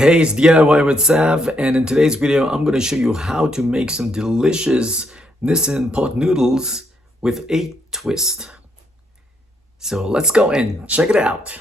Hey, it's DIY with Sav, and in today's video, I'm going to show you how to make some delicious Nissin pot noodles with a twist. So let's go and check it out.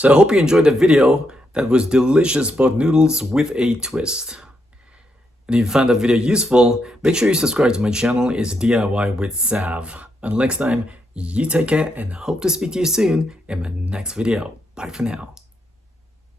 So I hope you enjoyed the video that was delicious pot noodles with a twist. And if you found that video useful, make sure you subscribe to my channel. It's DIY with Sav. Until next time, you take care and hope to speak to you soon in my next video. Bye for now.